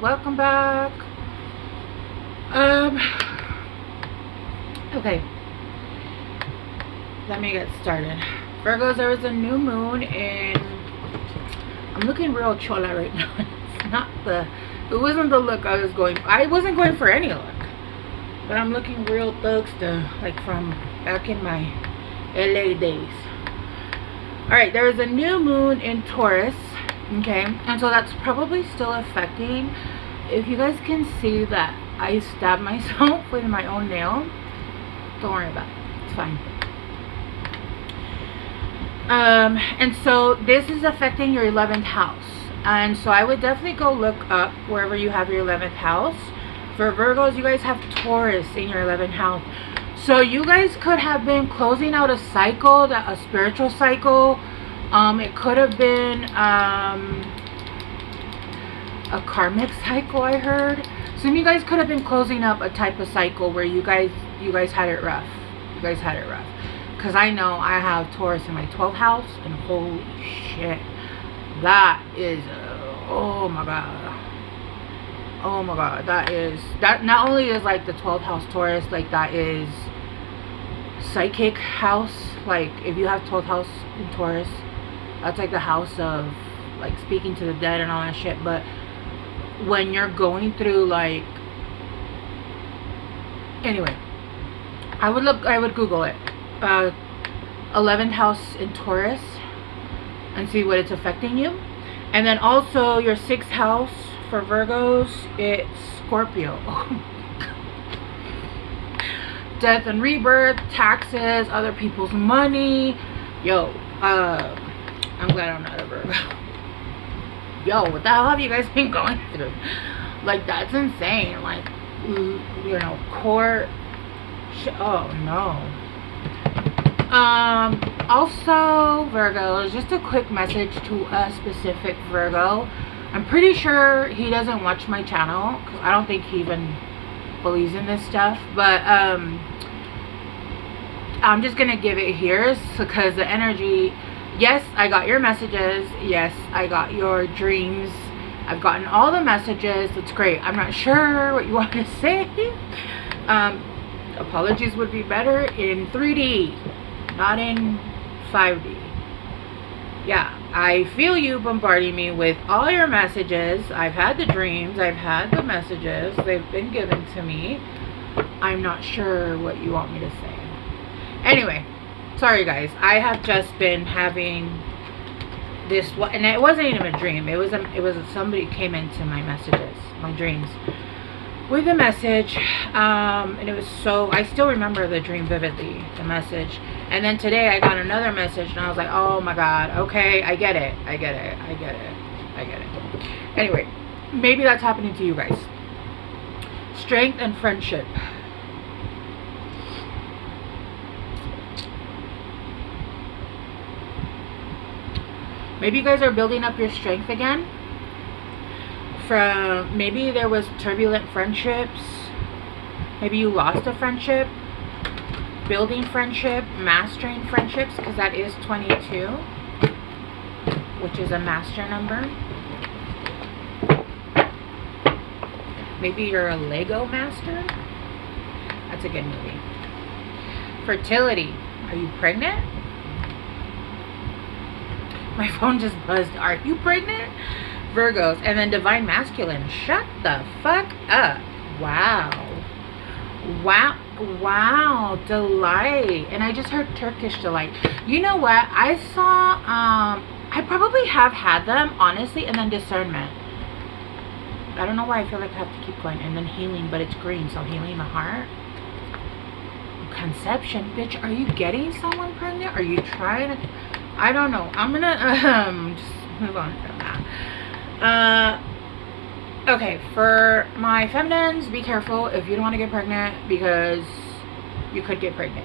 welcome back. Okay, let me get started. Virgos, there was a new moon in, I'm looking real chola right now. It's not the, it wasn't the look I wasn't going for any look, but I'm looking real thugster, like from back in my LA days. Alright, there is a new moon in Taurus, okay, and so that's probably still affecting. If you guys can see that I stabbed myself with my own nail, don't worry about it, it's fine. And so this is affecting your 11th house, and so I would definitely go look up wherever you have your 11th house. For Virgos, you guys have Taurus in your 11th house, so you guys could have been closing out a cycle, a spiritual cycle. It could have been a karmic cycle, I heard. So you guys could have been closing up a type of cycle where you guys had it rough. You guys had it rough. Because I know I have Taurus in my 12th house, and holy shit, that is, oh my god. Oh my god, that not only is like the 12th house Taurus, like that is psychic house. Like if you have 12th house in Taurus, that's like the house of like speaking to the dead and all that shit. But when you're going through like, anyway, I would Google it, 11th house in Taurus, and see what it's affecting you. And then also your 6th house for Virgos, it's Scorpio. Death and rebirth, taxes, other people's money. Yo, I'm glad I'm not a Virgo. Yo, what the hell have you guys been going through? Like, that's insane. Like, you know, court. Oh no. Also, Virgos, just a quick message to a specific Virgo. I'm pretty sure he doesn't watch my channel, because I don't think he even believes in this stuff. But I'm just gonna give it here because the energy. Yes, I got your messages. Yes, I got your dreams. I've gotten all the messages. It's great. I'm not sure what you want to say. Apologies would be better in 3D, not in 5D. Yeah, I feel you bombarding me with all your messages. I've had the dreams. I've had the messages. They've been given to me. I'm not sure what you want me to say. Anyway. Sorry guys, I have just been having this, and it wasn't even a dream. It was somebody came into my messages, my dreams, with a message, and it was so, I still remember the dream vividly, the message. And then today I got another message, and I was like, oh my god, okay, I get it. Anyway, maybe that's happening to you guys. Strength and friendship. Maybe you guys are building up your strength again. From maybe there was turbulent friendships. Maybe you lost a friendship. Building friendship, mastering friendships, because that is 22, which is a master number. Maybe you're a Lego master. That's a good movie. Fertility. Are you pregnant? My phone just buzzed. Are you pregnant? Virgos. And then divine masculine. Shut the fuck up. Wow. Wow. Delight. And I just heard Turkish delight. You know what? I saw, I probably have had them, honestly, and then discernment. I don't know why I feel like I have to keep going. And then healing, but it's green, so healing the heart. Conception. Bitch, are you getting someone pregnant? Are you trying to... I don't know. I'm gonna just move on from that. Okay, for my feminines, be careful if you don't want to get pregnant, because you could get pregnant.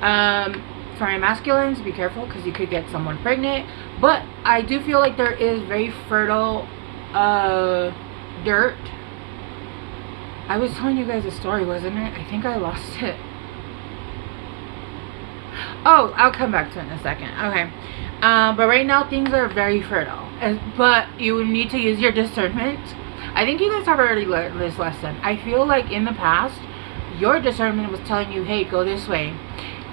For my masculines, be careful because you could get someone pregnant. But I do feel like there is very fertile dirt. I was telling you guys a story, wasn't it? I think I lost it. Oh, I'll come back to it in a second. Okay. But right now things are very fertile. But you need to use your discernment I think you guys have already learned this lesson. I feel like in the past, your discernment was telling you, hey, go this way.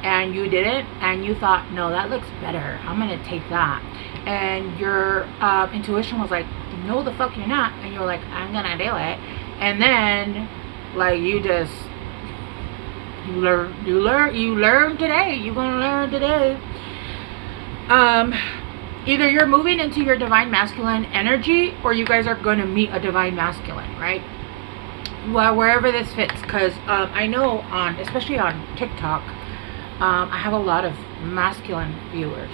And you didn't, and you thought, no, that looks better, I'm gonna take that. And your intuition was like, no the fuck you're not. And you're like, I'm gonna do it. And then like you learn today. You're gonna learn today. Either you're moving into your divine masculine energy, or you guys are going to meet a divine masculine, right? Well, wherever this fits, because I know especially on TikTok, I have a lot of masculine viewers,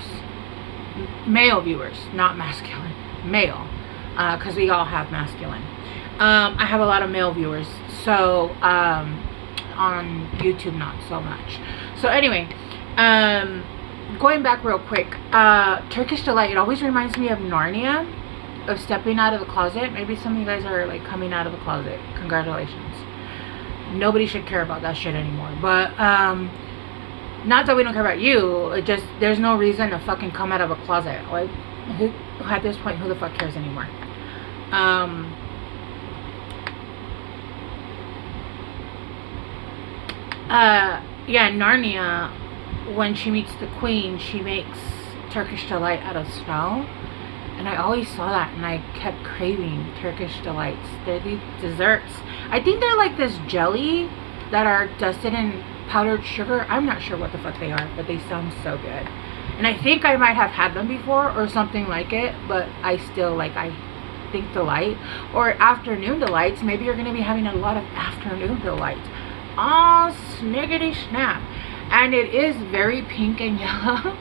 male viewers, not masculine, male, because we all have masculine. I have a lot of male viewers, so on YouTube not so much. So anyway, going back real quick, Turkish Delight, it always reminds me of Narnia, of stepping out of the closet. Maybe some of you guys are like coming out of the closet. Congratulations. Nobody should care about that shit anymore, but not that we don't care about you, it just, there's no reason to fucking come out of a closet. Like, who, at this point, who the fuck cares anymore? Yeah, Narnia, when she meets the queen, she makes Turkish Delight out of snow. And I always saw that, and I kept craving Turkish Delights. They're these desserts. I think they're like this jelly that are dusted in powdered sugar. I'm not sure what the fuck they are, but they sound so good. And I think I might have had them before or something like it, but I still like, I think delight. Or afternoon delights. Maybe you're going to be having a lot of afternoon delights. Oh, sniggity snap. And it is very pink and yellow.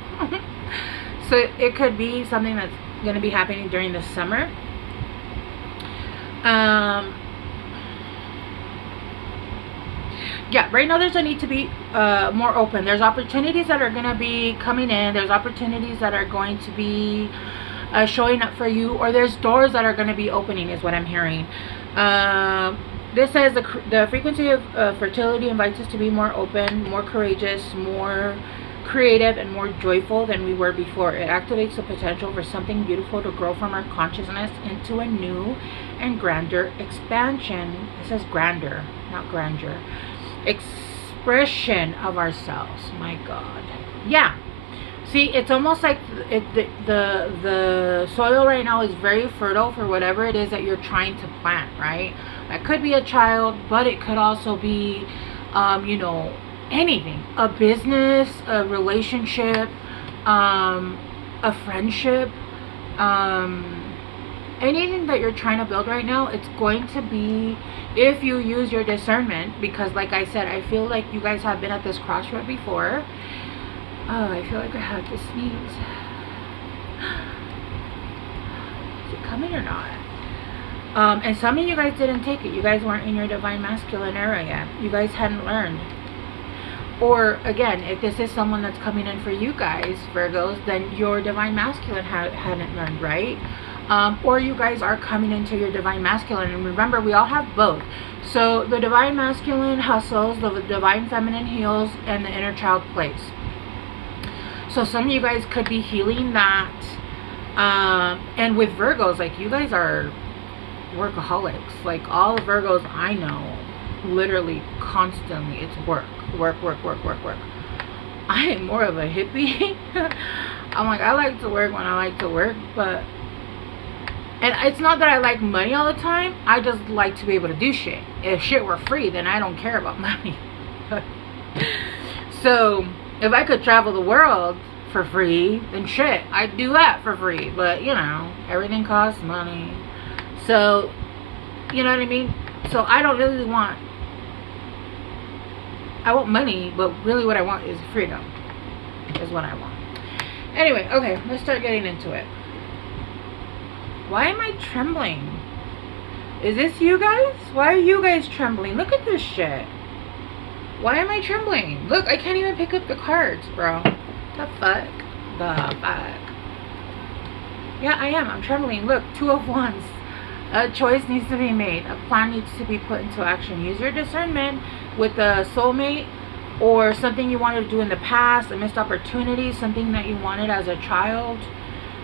So it could be something that's going to be happening during the summer. Yeah, right now there's a need to be more open. There's opportunities that are going to be coming in. There's opportunities that are going to be showing up for you, or there's doors that are going to be opening, is what I'm hearing. This says the frequency of fertility invites us to be more open, more courageous, more creative, and more joyful than we were before. It activates the potential for something beautiful to grow from our consciousness into a new and grander expansion. It says grander, not grandeur. Expression of ourselves. My God. Yeah. See, it's almost like the soil right now is very fertile for whatever it is that you're trying to plant, right? That could be a child, but it could also be, you know, anything. A business, a relationship, a friendship, anything that you're trying to build right now. It's going to be, if you use your discernment, because like I said, I feel like you guys have been at this crossroad before. Oh, I feel like I have to sneeze. Is it coming or not? And some of you guys didn't take it. You guys weren't in your divine masculine era yet. You guys hadn't learned. Or again, if this is someone that's coming in for you guys, Virgos, then your divine masculine hadn't learned, right? Or you guys are coming into your divine masculine. And remember, we all have both. So the divine masculine hustles, the divine feminine heals, and the inner child plays. So some of you guys could be healing that. And with Virgos, like, you guys are workaholics. Like, all the Virgos I know, literally constantly, it's work. I am more of a hippie. I'm like, I like to work when I like to work, but, and it's not that I like money all the time. I just like to be able to do shit. If shit were free, then I don't care about money. So if I could travel the world for free, then shit, I'd do that for free. But, you know, everything costs money. So, you know what I mean? So I don't really want, I want money, but really what I want is freedom, is what I want. Anyway, okay, let's start getting into it. Why am I trembling? Is this you guys? Why are you guys trembling? Look at this shit. Why am I trembling? Look, I can't even pick up the cards, bro. The fuck? The fuck? Yeah, I am. I'm trembling. Look, 2 of Wands. A choice needs to be made. A plan needs to be put into action. Use your discernment with a soulmate, or something you wanted to do in the past, a missed opportunity, something that you wanted as a child.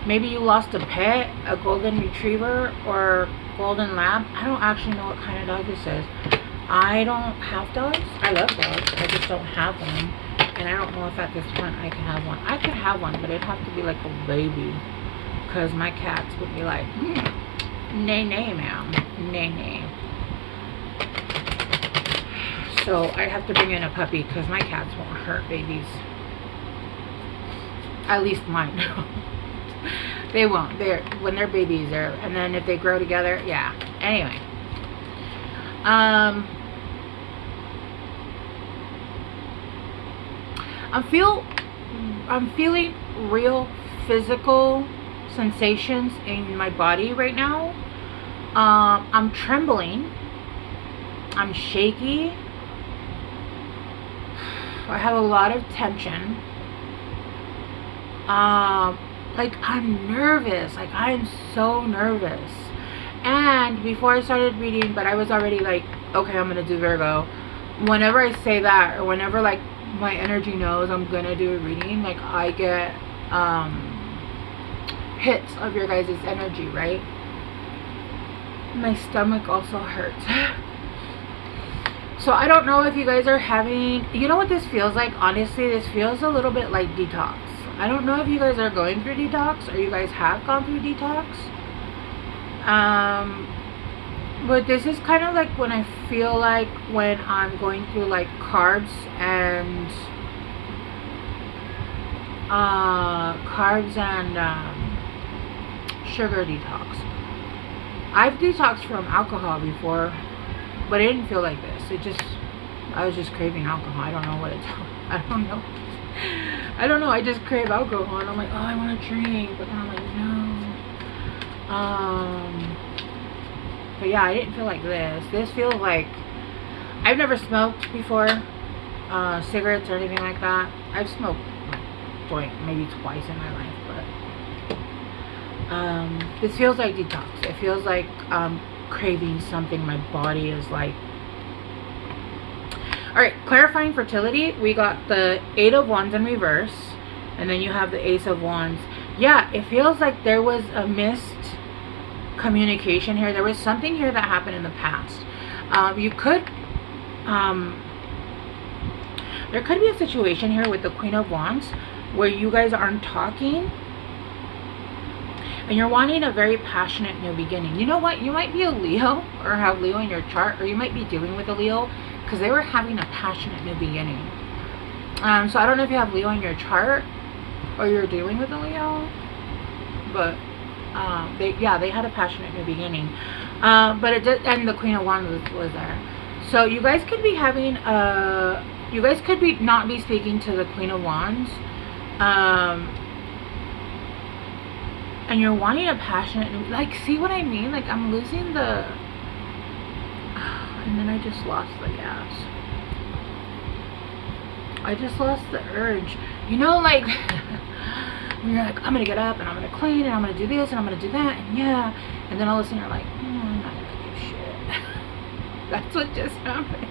Maybe you lost a pet, a golden retriever, or golden lab. I don't actually know what kind of dog this is. I don't have dogs. I love dogs. I just don't have one. And I don't know if at this point I can have one. I could have one, but it'd have to be like a baby. Because my cats would be like, nay, nay, ma'am. Nay, nay. So I'd have to bring in a puppy because my cats won't hurt babies. At least mine. They won't. When they're babies, and then if they grow together, yeah. Anyway. I'm feeling real physical sensations in my body right now. I'm trembling. I'm shaky. I have a lot of tension. Like, I'm nervous. Like, I'm so nervous. And before I started reading, but I was already like, okay, I'm gonna do Virgo. Whenever I say that, or whenever like my energy knows I'm gonna do a reading, like I get hits of your guys' energy, right? My stomach also hurts. So I don't know if you guys are having, you know what this feels like? Honestly, this feels a little bit like detox. I don't know if you guys are going through detox or you guys have gone through detox. But this is kind of like when I feel like when I'm going through like carbs and sugar detox. I've detoxed from alcohol before, but it didn't feel like this. It just, I was just craving alcohol. I don't know what it's, I don't know. I just crave alcohol and I'm like, oh, I want to drink, but then I'm like, no. But yeah, I didn't feel like this. This feels like, I've never smoked before, cigarettes or anything like that. I've smoked joint maybe twice in my life, but this feels like detox. It feels like craving something. My body is like. Alright, clarifying fertility. We got the 8 of Wands in reverse, and then you have the Ace of Wands. Yeah, it feels like there was a missed communication here. There was something here that happened in the past. You could there could be a situation here with the Queen of Wands where you guys aren't talking and you're wanting a very passionate new beginning. You know what? You might be a Leo or have Leo in your chart, or you might be dealing with a Leo because they were having a passionate new beginning. So I don't know if you have Leo in your chart or you're dealing with a Leo, but they had a passionate new beginning. But it did, and the Queen of Wands was there. So you guys could be having you guys could be not be speaking to the Queen of Wands, and you're wanting a passionate, like, see what I mean? Like, I'm losing the, and then I just lost the gas. I just lost the urge. You know, like, when you're like, I'm gonna get up and I'm gonna clean and I'm gonna do this and I'm gonna do that, and yeah, and then all of a sudden you're like, I'm not gonna do shit. That's what just happened.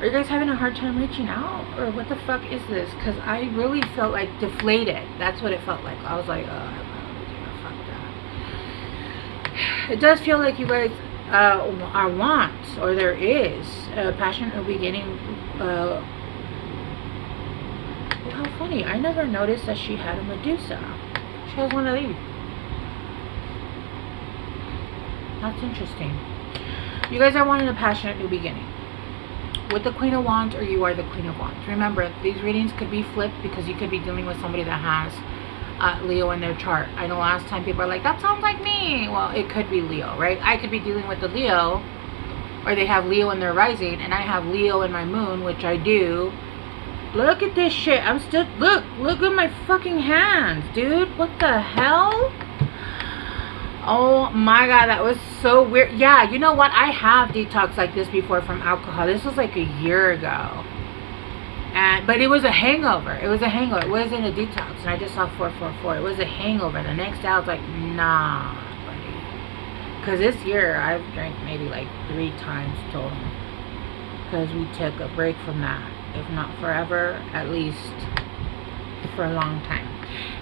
Are you guys having a hard time reaching out? Or what the fuck is this? Because I really felt like deflated. That's what it felt like. I was like, oh, I'm not doing fuck that. It does feel like you guys are want, or there is a passionate new beginning. How funny. I never noticed that she had a Medusa. She has one of these. That's interesting. You guys are wanting a passionate new beginning with the Queen of Wands, or you are the Queen of Wands. Remember, these readings could be flipped because you could be dealing with somebody that has Leo in their chart. I know last time people are like, that sounds like me. Well, it could be Leo, right? I could be dealing with the Leo, or they have Leo in their rising, and I have Leo in my moon, which I do. Look at this shit. I'm still, look at my fucking hands, dude. What the hell? Oh my god, that was so weird. Yeah, you know what? I have detoxed like this before from alcohol. This was like a year ago. But it was a hangover. It was a hangover. It wasn't a detox. And I just saw 444. It was a hangover. The next day I was like, nah, buddy. Because this year I've drank maybe like 3 times total. Because we took a break from that. If not forever, at least for a long time.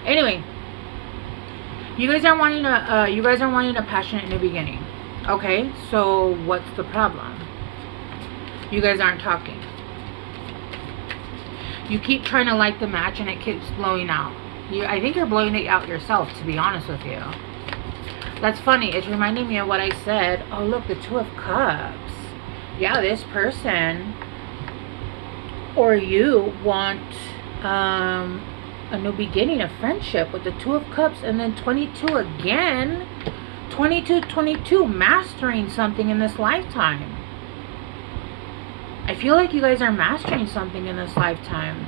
Anyway, you guys are wanting a passionate new beginning. Okay, so what's the problem? You guys aren't talking. You keep trying to light the match and it keeps blowing out. I think you're blowing it out yourself, to be honest with you. That's funny. It's reminding me of what I said. Oh, look, the Two of Cups. Yeah, this person or you want a new beginning, a friendship with the Two of Cups, and then 22 again. 22, mastering something in this lifetime. I feel like you guys are mastering something in this lifetime.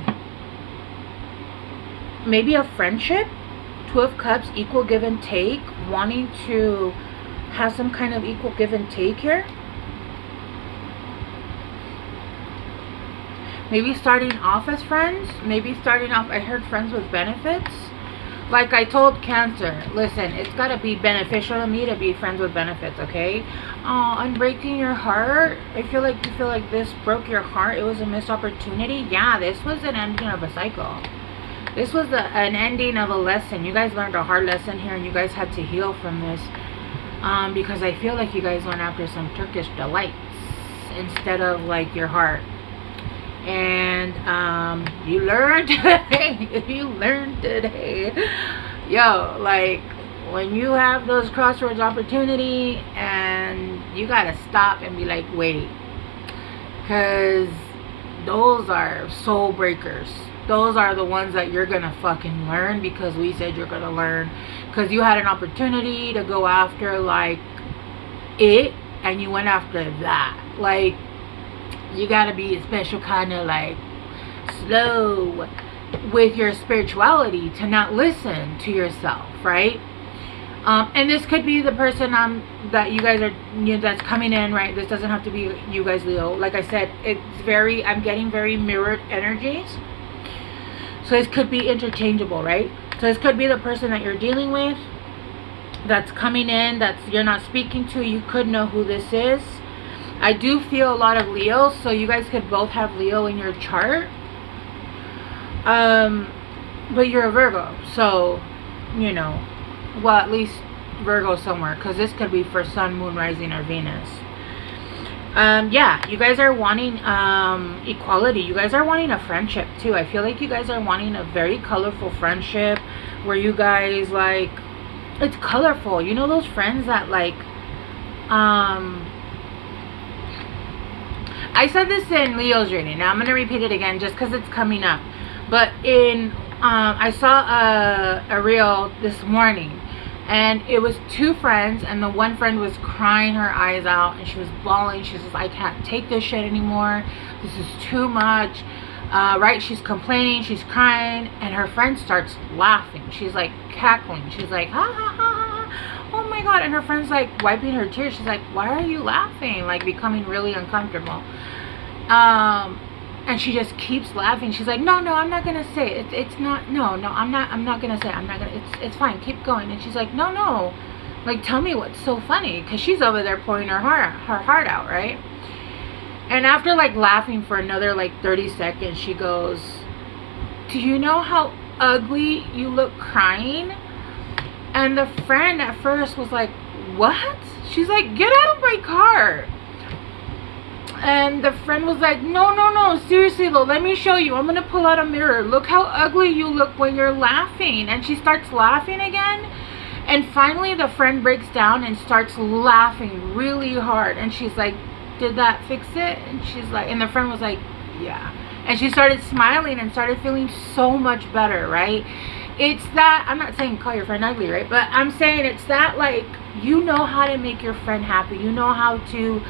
Maybe a friendship. Two of Cups, equal give and take. Wanting to have some kind of equal give and take here. Maybe starting off as friends. Maybe starting off, I heard friends with benefits. Like I told Cancer, listen, it's got to be beneficial to me to be friends with benefits, okay? Oh, I'm breaking your heart. I feel like you feel like this broke your heart. It was a missed opportunity. Yeah, this was an ending of a cycle. This was an ending of a lesson. You guys learned a hard lesson here, and you guys had to heal from this. Because I feel like you guys went after some Turkish delights instead of like your heart. And you learned today. You learned today. Yo, like when you have those crossroads opportunity and you gotta stop and be like, wait, because those are soul breakers. Those are the ones that you're gonna fucking learn, because we said you're gonna learn, because you had an opportunity to go after like it and you went after that. Like, you gotta be a special kind of like slow with your spirituality to not listen to yourself, right? And this could be the person that you guys are, that's coming in, right? This doesn't have to be you guys, Leo. Like I said, it's very, I'm getting very mirrored energies. So this could be interchangeable, right? So this could be the person that you're dealing with that's coming in, that you're not speaking to. You could know who this is. I do feel a lot of Leo, so you guys could both have Leo in your chart. But you're a Virgo, so, you know, well, at least Virgo somewhere, because this could be for Sun, Moon, Rising, or Venus. Yeah, you guys are wanting equality. You guys are wanting a friendship too. I feel like you guys are wanting a very colorful friendship where you guys, like, it's colorful. You know those friends that like I said this in Leo's reading. Now I'm going to repeat it again just because it's coming up. But in I saw a reel this morning, and it was two friends, and the one friend was crying her eyes out, and she was bawling. She says, I can't take this shit anymore. This is too much. Right? She's complaining. She's crying. And her friend starts laughing. She's like cackling. She's like, ha ha ha. Oh my God. And her friend's like wiping her tears. She's like, why are you laughing? Like becoming really uncomfortable. And she just keeps laughing. She's like, no, I'm not gonna say it. It's not, no, I'm not gonna say it. It's fine, keep going. And she's like, no, like, tell me what's so funny, because she's over there pouring her heart out, right? And after like laughing for another like 30 seconds, she goes, do you know how ugly you look crying? And the friend at first was like, what? She's like, get out of my car. And the friend was like, no, seriously though, let me show you. I'm going to pull out a mirror. Look how ugly you look when you're laughing. And she starts laughing again. And finally the friend breaks down and starts laughing really hard. And she's like, did that fix it? And she's like, and the friend was like, yeah. And she started smiling and started feeling so much better, right? It's that, I'm not saying call your friend ugly, right? But I'm saying it's that, like, you know how to make your friend happy. You know how to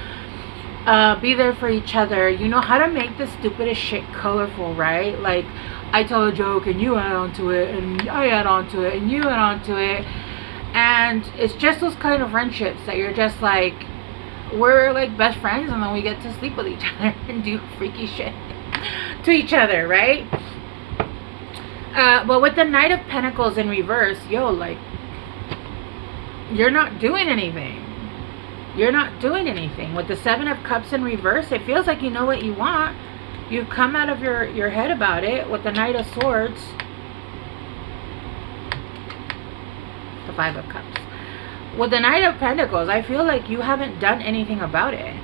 be there for each other. You know how to make the stupidest shit colorful, right? Like, I tell a joke and you add on to it, and I add on to it, and you add on to it. And it's just those kind of friendships that you're just like, we're like best friends, and then we get to sleep with each other and do freaky shit to each other, right? But with the Knight of Pentacles in reverse, yo, like, you're not doing anything. You're not doing anything. With the Seven of Cups in reverse, it feels like you know what you want. You've come out of your head about it. With the Knight of Swords, the Five of Cups. With the Knight of Pentacles, I feel like you haven't done anything about it.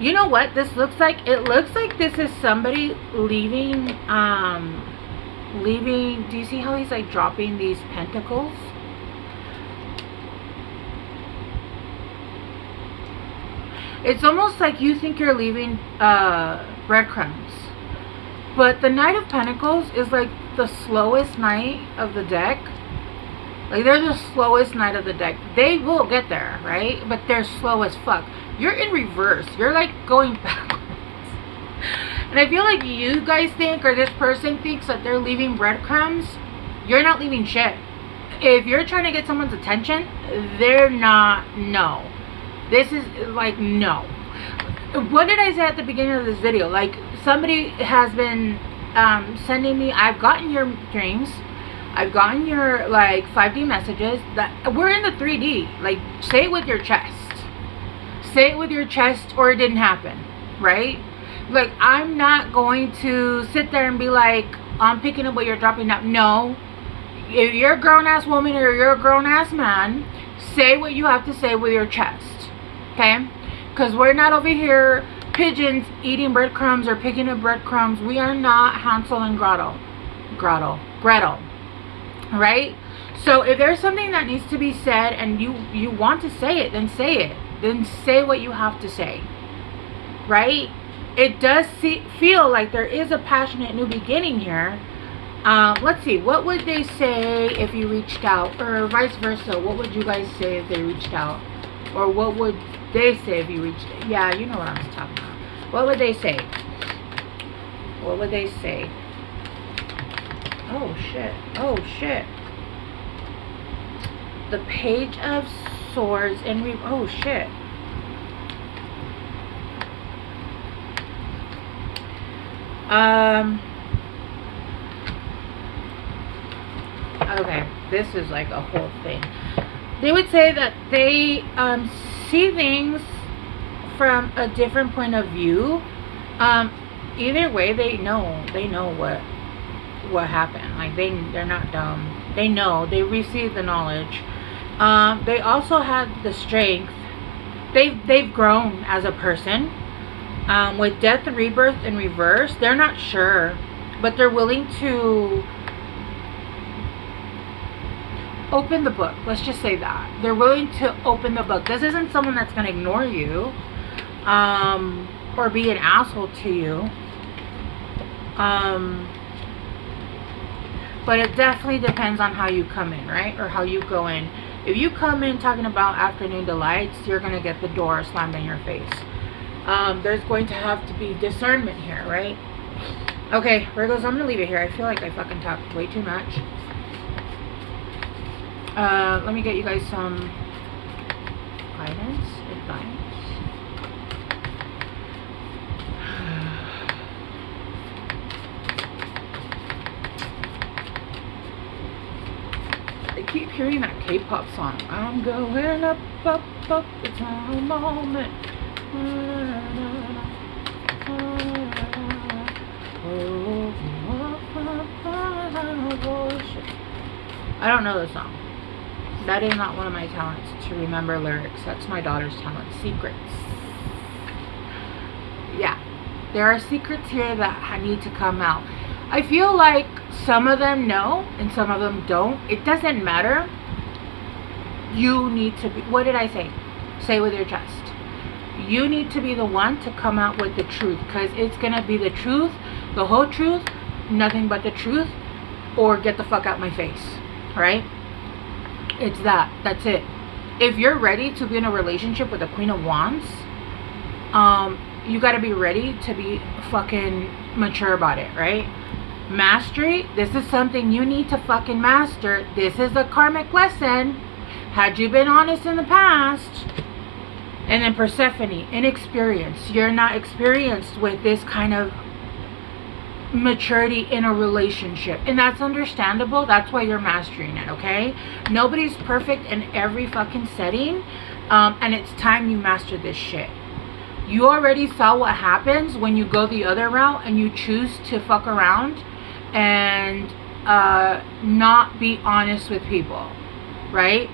You know what this looks like? It looks like this is somebody leaving, do you see how he's like dropping these pentacles? It's almost like you think you're leaving breadcrumbs. But the Knight of Pentacles is like the slowest knight of the deck. Like, they're the slowest knight of the deck. They will get there, right? But they're slow as fuck. You're in reverse. You're like going backwards. And I feel like you guys think, or this person thinks, that they're leaving breadcrumbs. You're not leaving shit. If you're trying to get someone's attention, they're not. No. This is like, no. What did I say at the beginning of this video? Like, somebody has been sending me, I've gotten your dreams, I've gotten your like 5D messages, that we're in the 3D. Like, say it with your chest. Say it with your chest, or it didn't happen, right? Like, I'm not going to sit there and be like, I'm picking up what you're dropping down. No. If you're a grown-ass woman or you're a grown-ass man, say what you have to say with your chest. Okay? Because we're not over here pigeons eating breadcrumbs or picking up breadcrumbs. We are not Hansel and Gretel. Right? So if there's something that needs to be said and you want to say it, then say it. Then say what you have to say. Right? It does feel like there is a passionate new beginning here. Let's see. What would they say if you reached out? Or vice versa. What would you guys say if they reached out? Or what would they say if you reached out? Yeah, you know what I'm talking about. What would they say? What would they say? Oh, shit. Oh, shit. The Page of Swords and oh, shit. Okay, this is like a whole thing. They would say that they see things from a different point of view. Either way, they know what happened. Like, they're not dumb. They know. They receive the knowledge. They also have the strength. They've grown as a person. With death, rebirth, and reverse, they're not sure, but they're willing to open the book. Let's just say that. They're willing to open the book. This isn't someone that's going to ignore you or be an asshole to you. But it definitely depends on how you come in, right? Or how you go in. If you come in talking about afternoon delights, you're going to get the door slammed in your face. There's going to have to be discernment here, right? Okay, Virgos, I'm going to leave it here. I feel like I fucking talked way too much. Let me get you guys some guidance, advice. I keep hearing that K-pop song. I'm going up, up, up. It's a moment. I don't know the song. That is not one of my talents, to remember lyrics. That's my daughter's talent. Secrets. Yeah. There are secrets here that need to come out. I feel like some of them know and some of them don't. It doesn't matter. You need to be... What did I say? Say with your chest. You need to be the one to come out with the truth, because it's going to be the truth, the whole truth, nothing but the truth, or get the fuck out my face, right? It's that. That's it. If you're ready to be in a relationship with the Queen of Wands, you got to be ready to be fucking mature about it, right? Mastery, this is something you need to fucking master. This is a karmic lesson. Had you been honest in the past... And then Persephone, inexperience. You're not experienced with this kind of maturity in a relationship. And that's understandable. That's why you're mastering it, okay? Nobody's perfect in every fucking setting. And it's time you master this shit. You already saw what happens when you go the other route and you choose to fuck around and not be honest with people, right?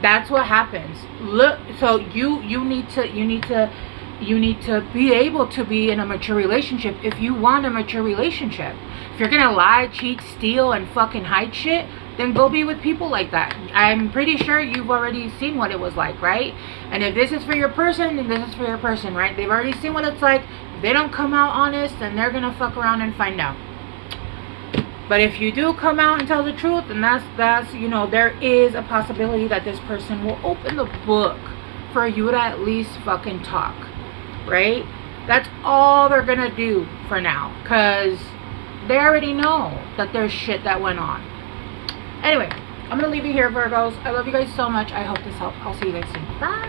That's what happens. Look, so you need to be able to be in a mature relationship if you want a mature relationship. If you're gonna lie, cheat, steal, and fucking hide shit, then go be with people like that. I'm pretty sure you've already seen what it was like, right? And if this is for your person, then this is for your person, right? They've already seen what it's like. If they don't come out honest, then they're gonna fuck around and find out. But if you do come out and tell the truth, then that's you know, there is a possibility that this person will open the book for you to at least fucking talk, right? That's all they're gonna do for now, because they already know that there's shit that went on. Anyway, I'm gonna leave you here, Virgos. I love you guys so much. I hope this helped. I'll see you guys soon. Bye.